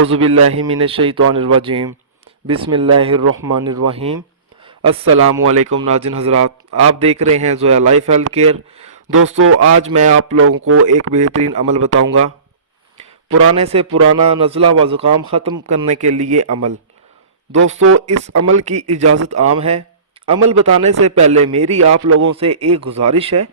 औज़ुबिल्लाहिमिनश्शैतानिर्रजीम बिस्मिल्लाहिर्रहमानिर्रहीम। अस्सलामुअलैकुम नाज़रीन हज़रात, आप देख रहे हैं ज़ोया लाइफ हेल्थ केयर। दोस्तों, आज मैं आप लोगों को एक बेहतरीन अमल बताऊंगा। पुराने से पुराना नज़ला व ज़ुकाम ख़त्म करने के लिए अमल। दोस्तों, इस अमल की इजाज़त आम है। अमल बताने से पहले मेरी आप लोगों से एक गुजारिश है।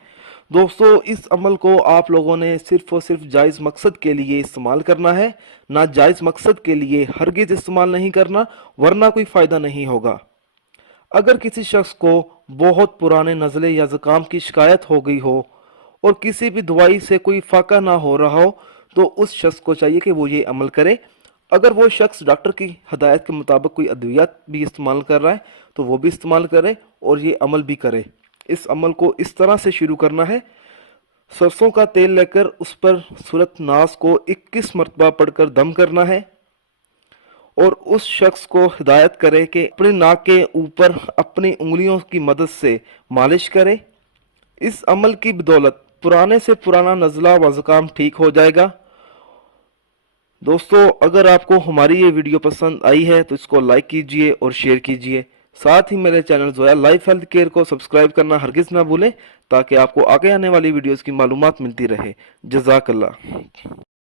दोस्तों, इस अमल को आप लोगों ने सिर्फ़ और सिर्फ जायज़ मकसद के लिए इस्तेमाल करना है, ना जायज़ मकसद के लिए हरगिज़ इस्तेमाल नहीं करना, वरना कोई फ़ायदा नहीं होगा। अगर किसी शख्स को बहुत पुराने नज़ले या ज़ुकाम की शिकायत हो गई हो और किसी भी दवाई से कोई फ़ाका ना हो रहा हो, तो उस शख्स को चाहिए कि वो ये अमल करे। अगर वो शख्स डॉक्टर की हदायत के मुताबिक कोई अद्वियात भी इस्तेमाल कर रहा है तो वो भी इस्तेमाल करे और ये अमल भी करे। इस अमल को इस तरह से शुरू करना है। सरसों का तेल लेकर उस पर सूरत नास को 21 मरतबा पढ़कर दम करना है और उस शख्स को हिदायत करे कि अपनी नाक के ऊपर अपनी उंगलियों की मदद से मालिश करे। इस अमल की बदौलत पुराने से पुराना नज़ला व ज़ुकाम ठीक हो जाएगा। दोस्तों, अगर आपको हमारी ये वीडियो पसंद आई है तो इसको लाइक कीजिए और शेयर कीजिए। साथ ही मेरे channel Zoya life health care को सब्सक्राइब करना हरगिज़ ना भूलें, ताकि आपको आगे आने वाली वीडियोस की मालूमात मिलती रहे। जज़ाकल्लाह।